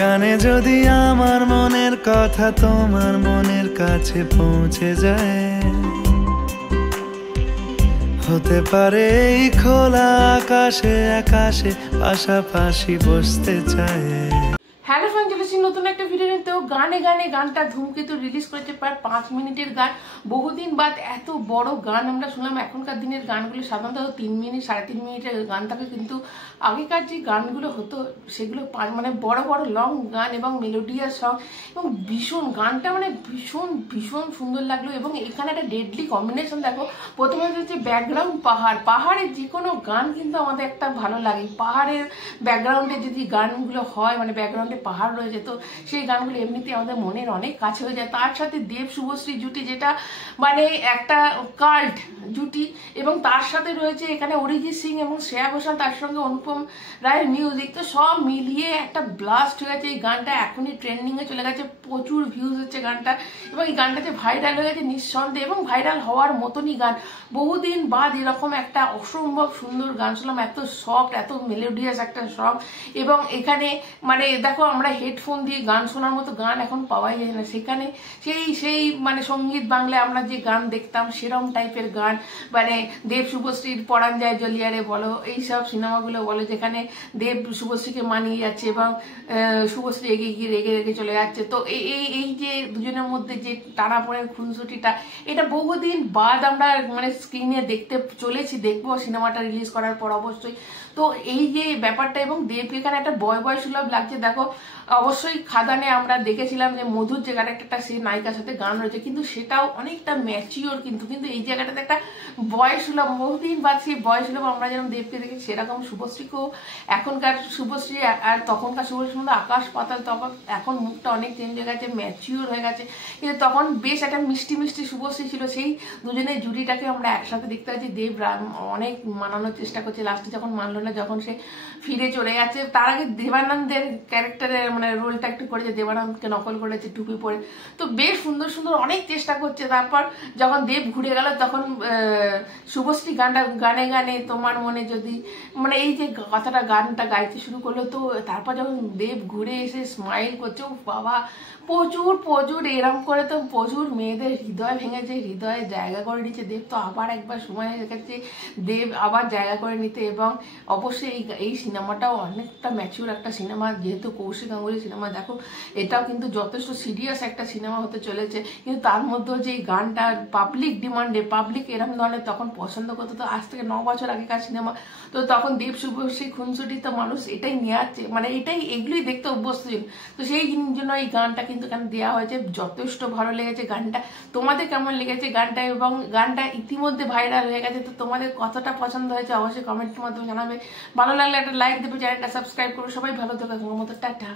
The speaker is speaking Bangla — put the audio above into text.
গানে যদি আমার মনের কথা তোমার মনের কাছে পৌঁছে যায়, হতে পারে এই খোলা আকাশে আকাশে পাশাপাশি বসতে চায়। হ্যালো ফ্রেন্ড, চলেছি নতুন একটা ভিডিও নিতে। গানে গানে গানটা ধূমকেতু রিলিজ করেছে, প্রায় 5 মিনিটের গান। বহুদিন বাদ এত বড় গান আমরা শুনলাম। এখনকার দিনের গানগুলো সাধারণত 3 মিনিট 3.5 মিনিটের গান থাকে, কিন্তু আগেকার যে গানগুলো হতো সেগুলো মানে বড় বড় লং গান এবং মেলোডিয়াস সং, এবং ভীষণ গানটা মানে ভীষণ ভীষণ সুন্দর লাগলো। এবং এখানে একটা ডেডলি কম্বিনেশন দেখো। প্রথমে হচ্ছে ব্যাকগ্রাউন্ড পাহাড়ের যে কোনো গান কিন্তু আমাদের একটা ভালো লাগে। পাহাড়ের ব্যাকগ্রাউন্ডে যদি গানগুলো হয়, মানে ব্যাকগ্রাউন্ডে পাহাড় রয়ে যেত, সেই গানগুলো এমনিতে আমাদের মনের অনেক কাছে হয়ে যায়। তার সাথে দেব শুভশ্রী জুটি, যেটা মানে একটা কাল্ট জুটি, এবং তার সাথে রয়েছে এখানে অরিজিৎ সিং এবং শ্রেয়া ঘোষাল, তার সঙ্গে অনুপম রায়ের মিউজিক। তো সব মিলিয়ে একটা ব্লাস্ট হয়ে গেছে। এই গানটা এখনই ট্রেন্ডিং এ চলে গেছে, প্রচুর ভিউজ হচ্ছে গানটা, এবং এই গানটা যে ভাইরাল হয়ে গেছে নিঃসন্দেহে, এবং ভাইরাল হওয়ার মতনই গান। বহুদিন বাদ এরকম একটা অসম্ভব সুন্দর গান শুনলাম, এত সফট, এত মেলোডিয়াস একটা সং। এবং এখানে মানে দেখো, আমরা হেডফোন দিয়ে গান শোনার মতো গান এখন পাওয়াই যায় না। সেখানে সেই মানে সঙ্গীত বাংলায় আমরা যে গান দেখতাম সেরকম টাইপের গান, মানে দেব শুভশ্রীর পরাণ যায় জলিয়ারে বলো, এইসব সিনেমাগুলো বলো, যেখানে দেব শুভশ্রীকে মানিয়ে যাচ্ছে এবং শুভশ্রী এগিয়ে গিয়ে রেগে রেগে চলে যাচ্ছে। তো এই যে দুজনের মধ্যে যে টানাপোড়েন খুনসুটিটা, এটা বহুদিন বাদ আমরা মানে স্ক্রিনে দেখতে চলেছি, দেখবো সিনেমাটা রিলিজ করার পর অবশ্যই। তো এই যে ব্যাপারটা, এবং দেব এখানে একটা বয় সুলভ লাগছে। দেখো, অবশ্যই খাদানে আমরা দেখেছিলাম যে মধুর যে ক্যারেক্টারটা, সে নায়িকার সাথে গান রয়েছে, কিন্তু সেটাও অনেকটা ম্যাচিওর। কিন্তু এই জায়গাটাতে একটা বয়সুলভ, বহুদিন বাদ সেই বয়সুলভ আমরা যেরকম দেবকে দেখি, সেরকম শুভশ্রীকেও এখনকার শুভশ্রী আর তখনকার শুভশ্রীর মধ্যে আকাশ পাতাল। তখন এখন মুখটা অনেক চেঞ্জ হয়ে গেছে, ম্যাচিওর হয়ে গেছে, কিন্তু তখন বেশ একটা মিষ্টি মিষ্টি শুভশ্রী ছিল। সেই দুজনের জুটিটাকে আমরা একসাথে দেখতে পাচ্ছি। দেব অনেক মানানোর চেষ্টা করছে, লাস্টে যখন মানলো না, যখন সে ফিরে চলে যাচ্ছে। তার আগে দেবানন্দের ক্যারেক্টারের মানে রোলটা একটু করেছে, দেবানন্দকে নকল করেছে টুপি পরে। তো বেশ সুন্দর সুন্দর অনেক চেষ্টা করছে। তারপর যখন দেব ঘুরে গেল, তখন শুভশ্রী গানে গানে তোমার মনে যদি, মানে এই যে কথাটা গানটা গাইতে শুরু করলো, তো তারপর যখন দেব ঘুরে এসে স্মাইল করছে, ও বাবা, প্রচুর এরম করে তো প্রচুর মেয়েদের হৃদয় ভেঙেছে, হৃদয়ে জায়গা করে নিচ্ছে দেব। তো আবার একবার সময় হয়ে গেছে দেব আবার জায়গা করে নিতে। এবং অবশ্যই এই সিনেমাটাও অনেকটা ম্যাচিওর একটা সিনেমা, যেহেতু কৌশিক গাঙ্গুলি সিনেমা। দেখো, এটাও কিন্তু যথেষ্ট সিরিয়াস একটা সিনেমা হতে চলেছে, কিন্তু তার মধ্যেও যে এই গানটা পাবলিক ডিমান্ডে, পাবলিক এরম ধরনের তখন পছন্দ করতো। তো আজ থেকে 9 বছর আগেকার সিনেমা, তো তখন দেব শুভশ্রী খুনসুটি, তো মানুষ এটাই নিয়ে আসছে, মানে এগুলোই দেখতে অভ্যস্ত ছিল। তো সেই জন্য এই গানটা কিন্তু এখানে দেওয়া হয়েছে। যথেষ্ট ভালো লেগেছে গানটা। তোমাদের কেমন লেগেছে গানটা? এবং গানটা ইতিমধ্যে ভাইরাল হয়ে গেছে, তো তোমাদের কতটা পছন্দ হয়েছে অবশ্যই কমেন্টের মাধ্যমে জানাবে। ভালো লাগলে একটা লাইক দেবে, চ্যানেলটা সাবস্ক্রাইব করবে। সবাই ভালো থাকবে, মতো টাটা।